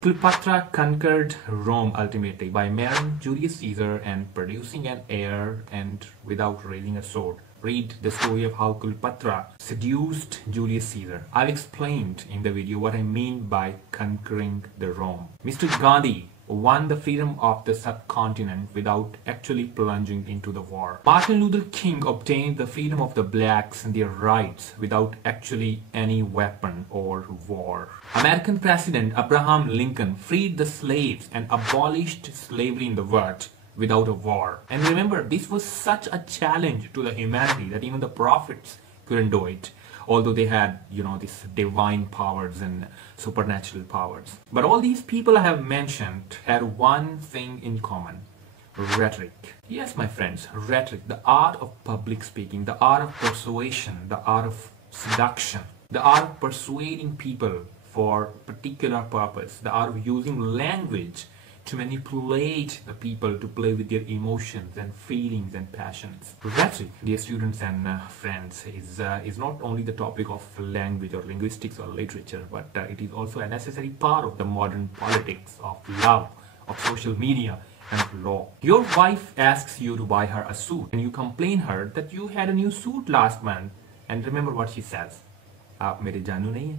Cleopatra conquered Rome ultimately by marrying Julius Caesar and producing an heir and without raising a sword. Read the story of how Cleopatra seduced Julius Caesar. I've explained in the video what I mean by conquering the Rome. Mr. Gandhi won the freedom of the subcontinent without actually plunging into the war. Martin Luther King obtained the freedom of the blacks and their rights without actually any weapon or war. American President Abraham Lincoln freed the slaves and abolished slavery in the world without a war. And remember, this was such a challenge to the humanity that even the prophets couldn't do it, although they had, these divine powers and supernatural powers. But all these people I have mentioned had one thing in common: rhetoric. Yes, my friends, rhetoric, the art of public speaking, the art of persuasion, the art of seduction, the art of persuading people for particular purpose, the art of using language to manipulate the people to play with their emotions and feelings and passions. Rhetoric, dear students and friends, is not only the topic of language or linguistics or literature, but it is also a necessary part of the modern politics of love, of social media and law. Your wife asks you to buy her a suit and you complain her that you had a new suit last month, and remember what she says: "Aap mere janu nahi hai."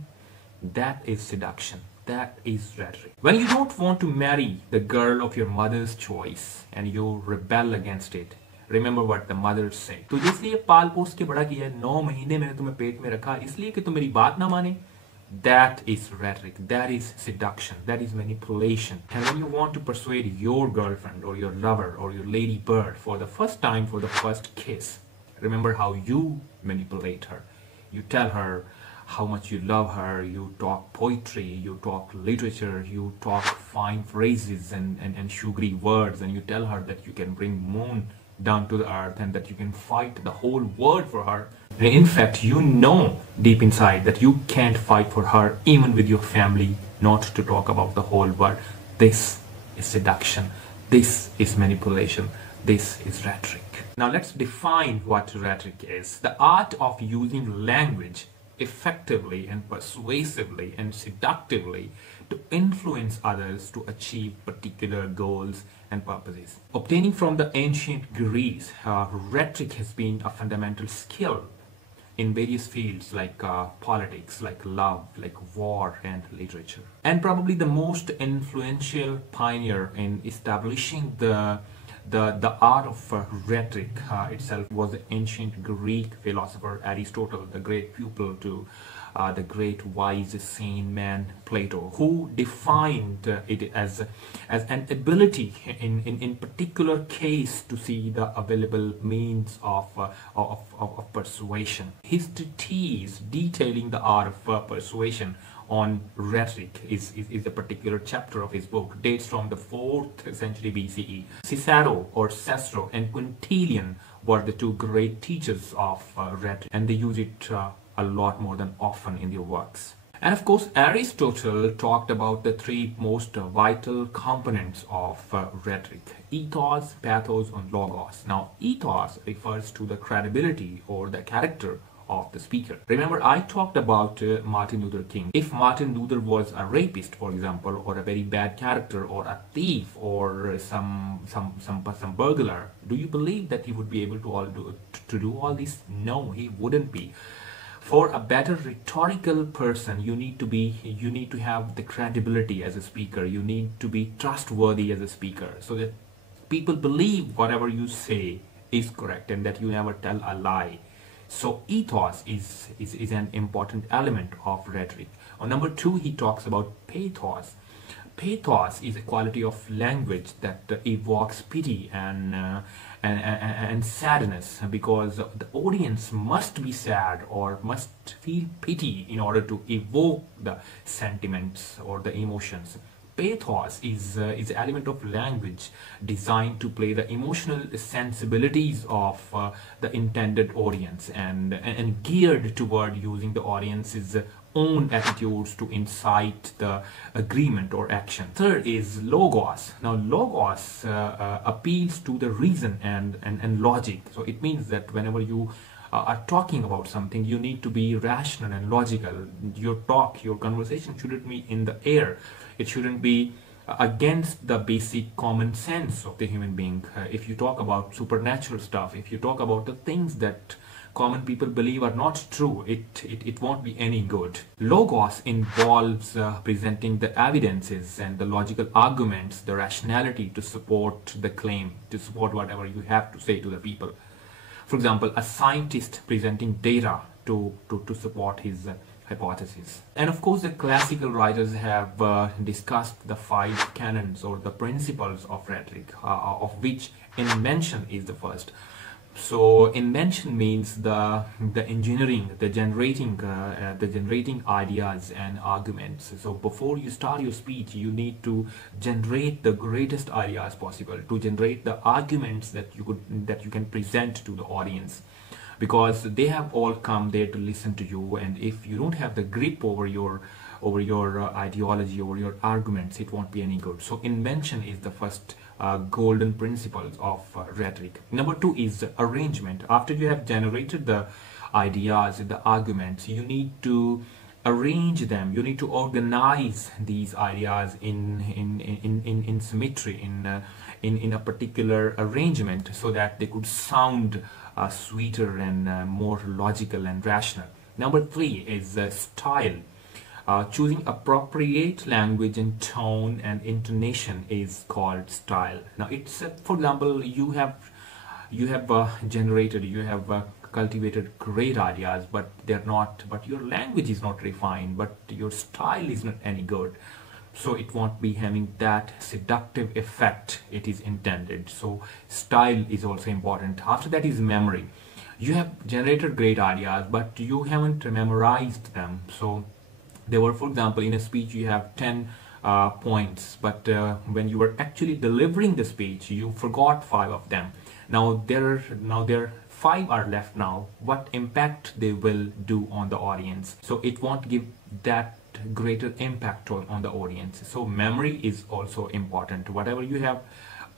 That is seduction. That is rhetoric. When you don't want to marry the girl of your mother's choice and you rebel against it, remember what the mothers say. तुझे इसलिए पाल पोस के बड़ा किया है, 9 महीने मैंने तुम्हें पेट में रखा इसलिए कि तुम मेरी बात ना माने. That is rhetoric. That is seduction. That is manipulation. And when you want to persuade your girlfriend or your lover or your lady bird for the first time, for the first kiss, remember how you manipulate her. You tell her how much you love her, you talk poetry, you talk literature, you talk fine phrases and sugary words, and you tell her that you can bring moon down to the earth and that you can fight the whole world for her. And in fact, you know deep inside that you can't fight for her even with your family, not to talk about the whole world. This is seduction. This is manipulation. This is rhetoric. Now let's define what rhetoric is. The art of using language effectively and persuasively and seductively to influence others to achieve particular goals and purposes. Obtaining from the ancient Greece, rhetoric has been a fundamental skill in various fields like politics, like love, like war and literature. And probably the most influential pioneer in establishing the art of rhetoric itself was the ancient Greek philosopher Aristotle, the great pupil to the great wise sane man Plato, who defined it as an ability in particular case to see the available means of persuasion. His treatise detailing the art of persuasion on rhetoric is a particular chapter of his book, dates from the 4th century BCE. Cicero and Quintilian were the two great teachers of rhetoric, and they use it a lot more than often in their works. And of course, Aristotle talked about the three most vital components of rhetoric: ethos, pathos, and logos. Now, ethos refers to the credibility or the character of the speaker. Remember, I talked about Martin Luther King. If Martin Luther was a rapist, for example, or a very bad character, or a thief, or some burglar, do you believe that he would be able to do all this? No, he wouldn't be. For a better rhetorical person, you need to have the credibility as a speaker. You need to be trustworthy as a speaker, so that people believe whatever you say is correct and that you never tell a lie. So ethos is an important element of rhetoric. On number 2, he talks about pathos. Pathos is a quality of language that evokes pity and sadness, because the audience must be sad or must feel pity in order to evoke the sentiments or the emotions. Pathos is an element of language designed to play the emotional sensibilities of the intended audience and geared toward using the audience's own attitudes to incite the agreement or action. Third is logos. Now, logos appeals to the reason and logic. So it means that whenever you are talking about something, you need to be rational and logical. Your talk, your conversation shouldn't be in the air. It shouldn't be against the basic common sense of the human being. If you talk about supernatural stuff, if you talk about the things that common people believe are not true, it won't be any good. Logos involves presenting the evidences and the logical arguments, the rationality to support the claim, to support whatever you have to say to the people. For example, a scientist presenting data to support his hypothesis. And of course, the classical writers have discussed the five canons or the principles of rhetoric, of which invention is the first. So invention means the engineering, the generating ideas and arguments. So before you start your speech, you need to generate the greatest ideas possible, to generate the arguments that you can present to the audience, because they have all come there to listen to you. And if you don't have the grip over your ideology, over your arguments, it won't be any good. So invention is the first golden principles of rhetoric. Number two is arrangement. After you have generated the ideas, the arguments, you need to arrange them. You need to organize these ideas in symmetry, in a particular arrangement, so that they could sound sweeter and more logical and rational. Number three is style. Choosing appropriate language and tone and intonation is called style. Now, it's for example, you have cultivated great ideas, but they're not. But your language is not refined. But your style is not any good. So it won't be having that seductive effect it is intended. So style is also important. After that is memory. You have generated great ideas, but you haven't memorized them. So there were, for example, in a speech you have 10 points, but when you were actually delivering the speech, you forgot 5 of them. Now there are 5 are left now. What impact they will do on the audience? So it won't give that greater impact on the audience. So memory is also important. Whatever you have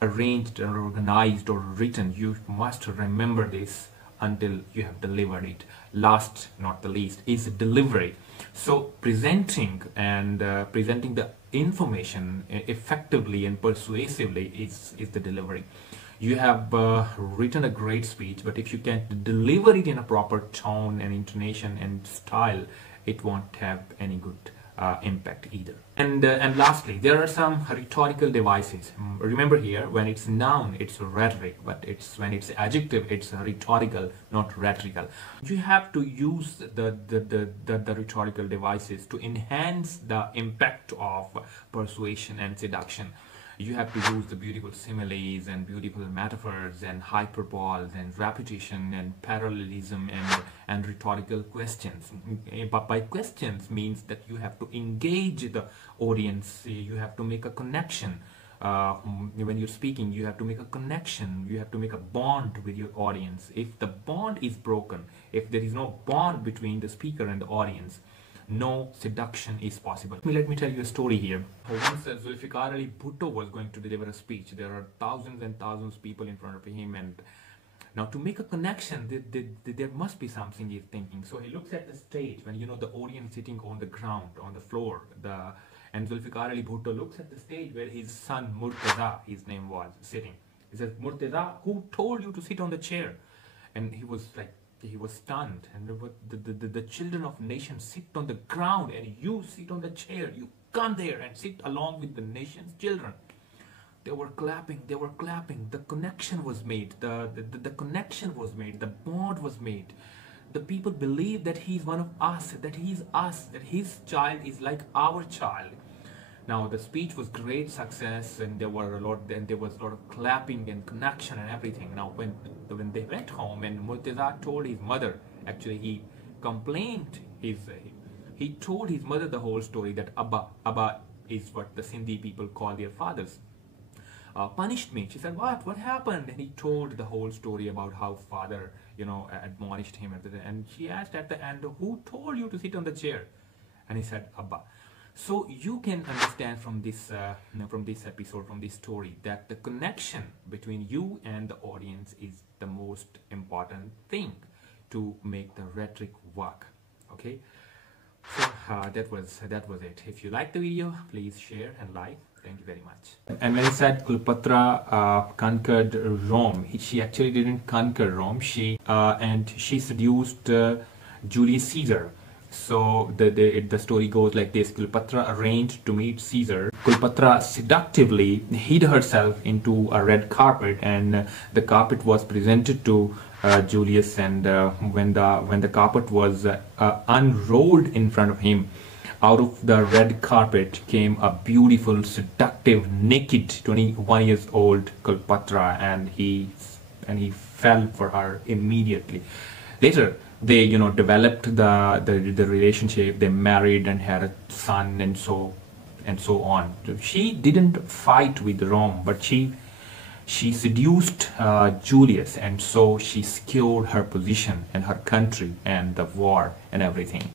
arranged or organized or written, you must remember this until you have delivered it. Last not the least is delivery. So presenting the information effectively and persuasively is the delivery. You have written a great speech, but if you can't deliver it in a proper tone and intonation and style, it won't have any good impact either. And lastly, there are some rhetorical devices. Remember here, when it's noun, it's rhetoric, but when it's adjective, it's rhetorical, not rhetorical. You have to use the rhetorical devices to enhance the impact of persuasion and seduction. You have to use the beautiful similes and beautiful metaphors and hyperboles and repetition and parallelism and rhetorical questions. But by questions means that you have to engage the audience. You have to make a connection. When you're speaking, you have to make a connection. You have to make a bond with your audience. If the bond is broken, if there is no bond between the speaker and the audience, no seduction is possible. Let me tell you a story here. Once Zulfikar Ali Bhutto was going to deliver a speech. There are thousands and thousands of people in front of him, and now to make a connection, there must be something he's thinking. So he looks at the stage when the audience sitting on the ground, on the floor. And Zulfikar Ali Bhutto looks at the stage where his son Murtaza, his name was, sitting. He says, "Murtaza, who told you to sit on the chair?" And he was stunned. And the children of nations sit on the ground, and you sit on the chair. You come there and sit along with the nation's children. They were clapping. The connection was made. The connection was made. The bond was made. The people believe that he's one of us, that he's us, that his child is like our child. Now the speech was great success, and there was a lot of clapping and connection and everything. Now when they went home, and Murtaza told his mother, actually he complained he told his mother the whole story, that Abba is what the Sindhi people call their fathers. Punished me. She said, what happened? And he told the whole story about how father admonished him, and she asked at the end, who told you to sit on the chair? And he said, Abba. So you can understand from this episode, from this story, that the connection between you and the audience is the most important thing. to make the rhetoric work. Okay, so that was it. If you like the video, please share and like. Thank you very much. And when I said Cleopatra conquered Rome, she actually didn't conquer Rome. She seduced Julius Caesar. So the story goes like this: Cleopatra arranged to meet Caesar. Cleopatra seductively hid herself into a red carpet, and the carpet was presented to Julius. And when the carpet was unrolled in front of him, out of the red carpet came a beautiful, seductive, naked 21 years old Cleopatra, and he fell for her immediately. Later, they developed the relationship. They married and had a son, and so on. She didn't fight with Rome, but she seduced Julius, and so she secured her position and her country and the war and everything.